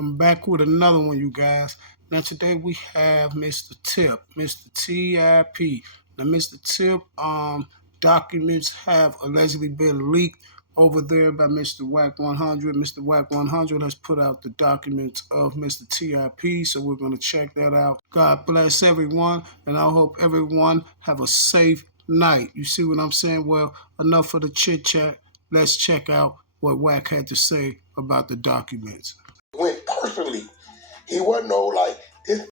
I'm back with another one, you guys. Now today we have Mr. Tip, Mr. TIP. Now Mr. Tip, documents have allegedly been leaked over there by Mr. Wack 100. Mr. Wack 100 has put out the documents of Mr. TIP, so we're going to check that out. God bless everyone, and I hope everyone have a safe night. You see what I'm saying? Well, enough of the chit chat. Let's check out what Wack had to say about the documents. Went personally. He wasn't no like this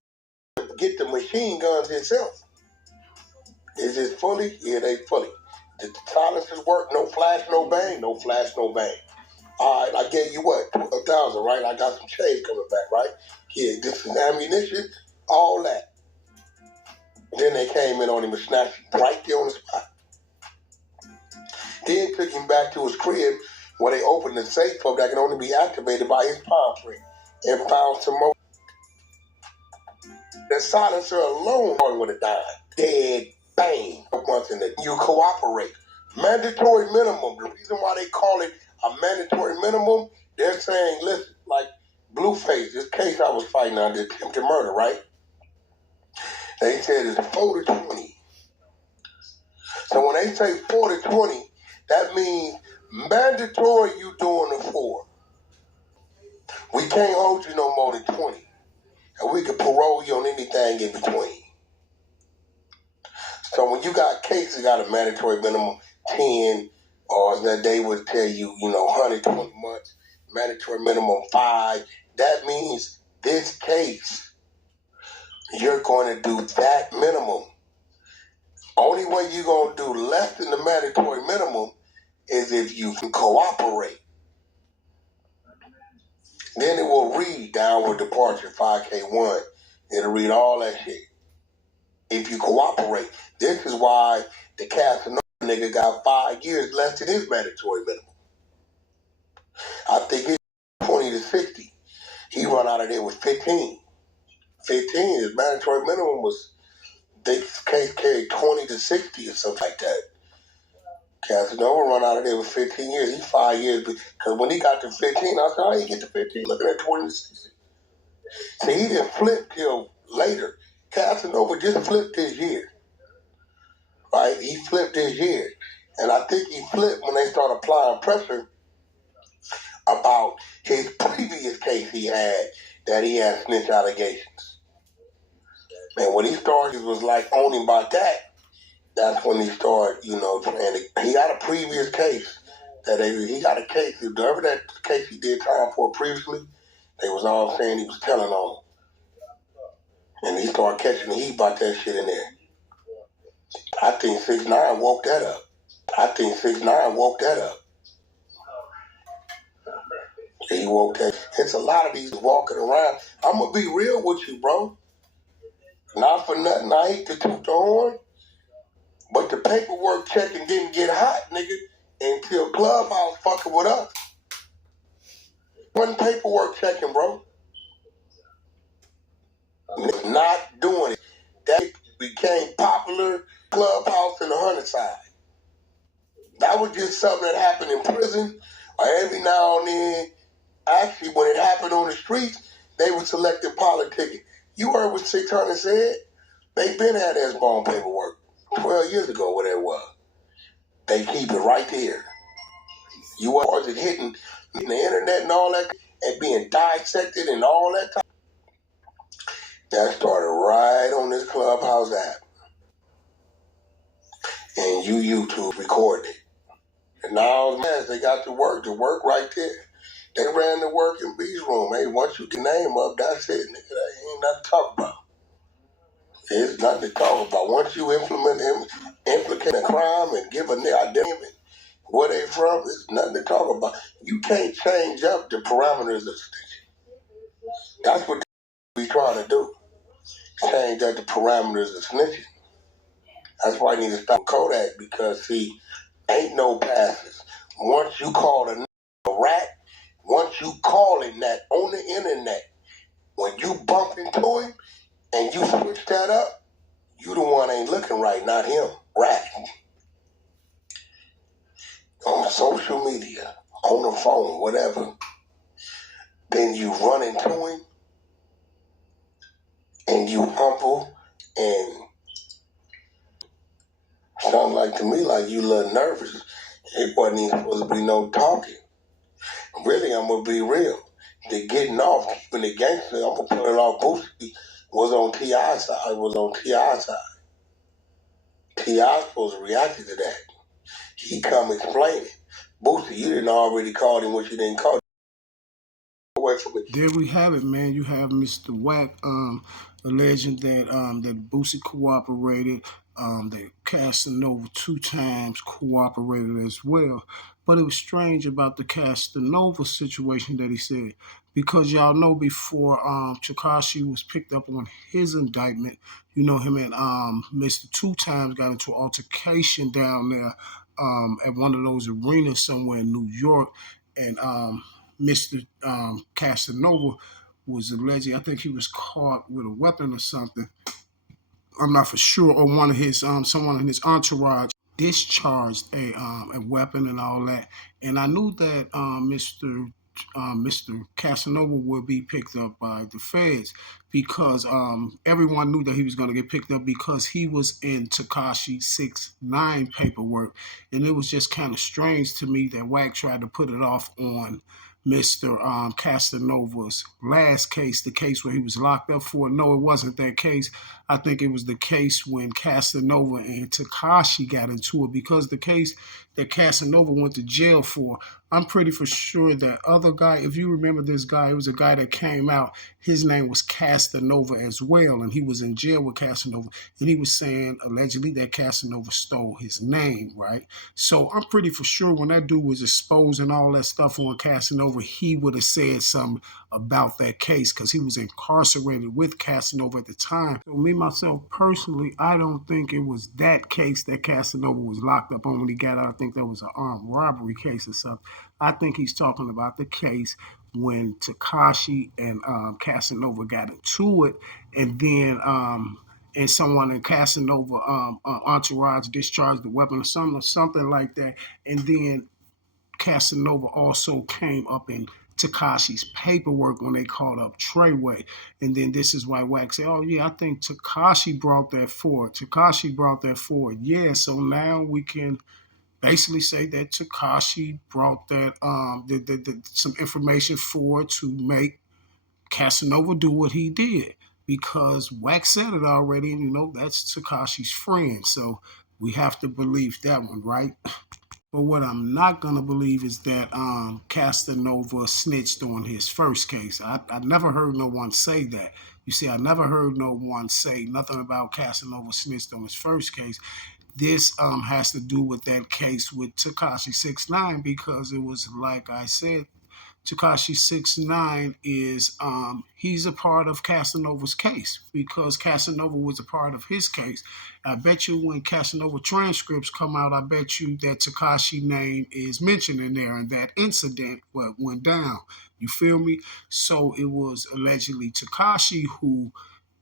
get the machine guns himself. Is it fully? Yeah, they fully. The silencers work, no flash, no bang, no flash, no bang. All right, I gave you what? 1,000, right? I got some change coming back, right? Yeah, this is ammunition, all that. Then they came in on him and snatched him right there on the spot. Then took him back to his crib where they opened the safe up that can only be activated by his palm print and found some more. The silencer alone would have died. Dead, bang. Once in it, you cooperate. Mandatory minimum. The reason why they call it a mandatory minimum, they're saying, listen, like Blueface, this case I was fighting on, the attempted murder, right? They said it's 4 to 20. So when they say 4 to 20, that means mandatory you doing the 4. We can't hold you no more than 20. And we can parole you on anything in between. So when you got cases got a mandatory minimum 10, or that they would tell you, 120 months, mandatory minimum 5, that means this case, you're going to do that minimum. Only way you're going to do less than the mandatory minimum is if you can cooperate. Then it will read downward departure 5K1. It'll read all that shit. If you cooperate. This is why the Casanova nigga got 5 years less than his mandatory minimum. I think it's 20 to 60. He run out of there with 15. 15, his mandatory minimum was, this case carried 20 to 60 or something like that. Casanova run out of there with 15 years. He's 5 years. Because when he got to 15, I said, how you get to 15? Looking at 20 to 60. See, he didn't flip till later. Casanova just flipped his year. Right? He flipped his year. And I think he flipped when they started applying pressure about his previous case he had, that he had snitch allegations. And when he started, it was like owning by that. That's when he started, trying to, he got a previous case. He got a case, whatever that case he did time for previously, they was all saying he was telling on. And he started catching the heat about that shit in there. I think 6ix9ine woke that up. He woke that. It's a lot of these walking around. I'm going to be real with you, bro. Not for nothing. I hate to toot the horn. But the paperwork checking didn't get hot, nigga, until Clubhouse fucking with us. Wasn't paperwork checking, bro. Not doing it. That became popular. Clubhouse and the Hunter side. That was just something that happened in prison, or every now and then. Actually, when it happened on the streets, they were selecting politicking. You heard what 600 said? They been had S-bond paperwork 12 years ago, whatever it was. They keep it right there. You wasn't hitting the internet and all that, and being dissected and all that time. That started right on this Clubhouse app. And YouTube recorded it. And now, man, they got the work right there. They ran the work in B's room. Hey, once you get your name up, that's it, nigga. That ain't nothing to talk about. There's nothing to talk about. Once you implicate a crime and give a nigga identity, where they from, there's nothing to talk about. You can't change up the parameters of snitching. That's what we trying to do. Change up the parameters of snitching. That's why I need to stop Kodak, because, see, ain't no passes. Once you call a rat, once you call him that on the internet, when you bump into him and you switch that up, you the one ain't looking right, not him. Rat. On social media, on the phone, whatever. then you run into him and you humble and sound like to me like you a little nervous. It wasn't even supposed to be no talking. Really, I'm gonna be real. The getting off, keeping the gangster, I'm gonna put it off. Boosie was on T.I.'s side. Was on T.I.'s side. T.I. supposed to react to that. He come explaining. Boosie, you didn't already call him what you didn't call him. Away from it. There we have it, man. You have Mr. Wack alleging that Boosie cooperated, that Casanova 2 times cooperated as well. But it was strange about the Casanova situation that he said, because y'all know before Takashi was picked up on his indictment, you know him and Mr. 2 times got into an altercation down there at one of those arenas somewhere in New York, and Mr. Casanova was alleged, I think he was caught with a weapon or something. I'm not for sure, or one of his someone in his entourage discharged a weapon and all that. And I knew that Mr. Casanova would be picked up by the feds because everyone knew that he was going to get picked up because he was in Takashi 6ix9ine paperwork, and it was just kind of strange to me that Wack tried to put it off on Mr. Casanova's last case, the case where he was locked up for. No, it wasn't that case. I think it was the case when Casanova and Takashi got into it, because the case that Casanova went to jail for, I'm pretty for sure that other guy, if you remember this guy, it was a guy that came out, his name was Casanova as well, and he was in jail with Casanova, and he was saying allegedly that Casanova stole his name, right? So I'm pretty for sure when that dude was exposing all that stuff on Casanova, he would have said something about that case because he was incarcerated with Casanova at the time. So me, myself, personally, I don't think it was that case that Casanova was locked up on when he got out. I think that was an armed robbery case or something. I think he's talking about the case when Takashi and Casanova got into it, and then and someone in Casanova entourage discharged the weapon or something like that, and then Casanova also came up in Takashi's paperwork when they called up Treyway. And then this is why Wack said, oh, yeah, I think Takashi brought that forward. Takashi brought that forward. Yeah, so now we can basically say that Takashi brought that some information forward to make Casanova do what he did. Because Wack said it already, and that's Takashi's friend. So we have to believe that one, right? But what I'm not gonna believe is that Casanova snitched on his first case. I never heard no one say that. You see, I never heard no one say nothing about Casanova snitched on his first case. This has to do with that case with Takashi 6ix9ine, because it was like I said, Takashi 6ix9ine is he's a part of Casanova's case because Casanova was a part of his case. I bet you when Casanova transcripts come out, I bet you that Takashi name is mentioned in there and that incident what went down. You feel me? So it was allegedly Takashi who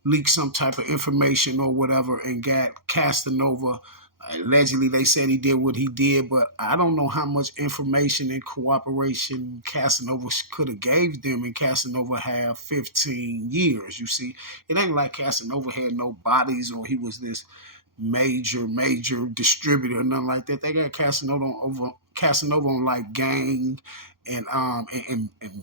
leaked some type of information or whatever and got Casanova. Allegedly, they said he did what he did, but I don't know how much information and cooperation Casanova could have gave them, and Casanova had 15 years. You see, it ain't like Casanova had no bodies or he was this major distributor or nothing like that. They got Casanova on like gang and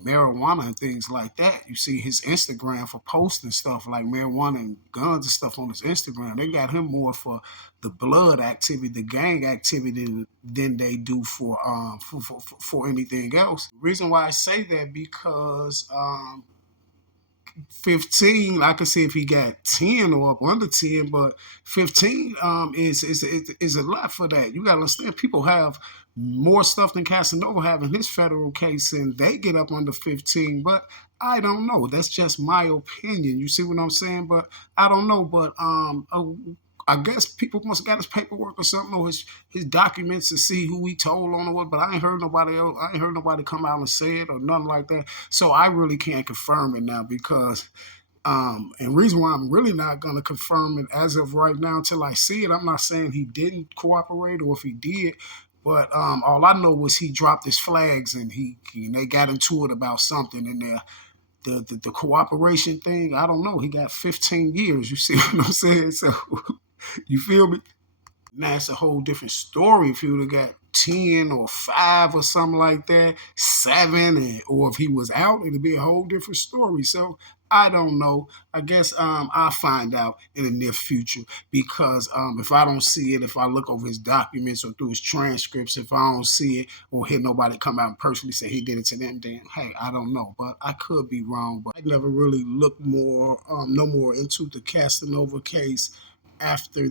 marijuana and things like that. You see his Instagram for posting stuff like marijuana and guns and stuff on his Instagram. They got him more for the blood activity, the gang activity than they do for anything else. The reason why I say that because 15, I could see if he got 10 or up under 10, but 15 is a lot for that. You got to understand, people have more stuff than Casanova have in his federal case, and they get up under 15, but I don't know. That's just my opinion. You see what I'm saying? But I don't know. But I guess people must have got his paperwork or something, or his documents to see who he told on or what. But I ain't heard nobody else. I ain't heard nobody come out and say it or nothing like that. So I really can't confirm it now because and reason why I'm really not going to confirm it as of right now until I see it. I'm not saying he didn't cooperate or if he did. But all I know was he dropped his flags and they got into it about something in there. The cooperation thing, I don't know. He got 15 years. You see what I'm saying? So you feel me? Now it's a whole different story if he would have got 10 or 5 or something like that, 7, or if he was out, it'd be a whole different story. So I don't know. I guess I'll find out in the near future because if I don't see it, if I look over his documents or through his transcripts, if I don't see it or hear nobody come out and personally say he did it to them, then hey, I don't know. But I could be wrong. But I never really looked no more into the Casanova case after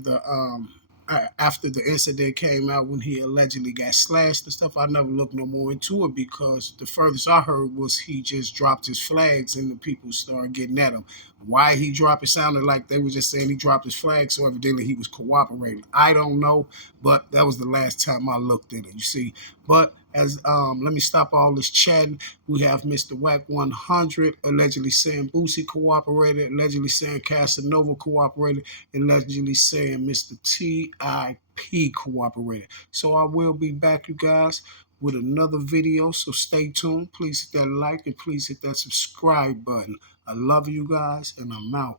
after the incident came out when he allegedly got slashed and stuff. I never looked no more into it because the furthest I heard was he just dropped his flags and the people started getting at him. Why he dropped it sounded like they were just saying he dropped his flag, so evidently he was cooperating. I don't know, but that was the last time I looked at it. You see, but as let me stop all this chatting. We have Mr. Wack 100 allegedly saying Boosie cooperated, allegedly saying Casanova cooperated, allegedly saying Mr. TIP cooperated. So I will be back, you guys, with another video. So stay tuned. Please hit that like and please hit that subscribe button. I love you guys, and I'm out.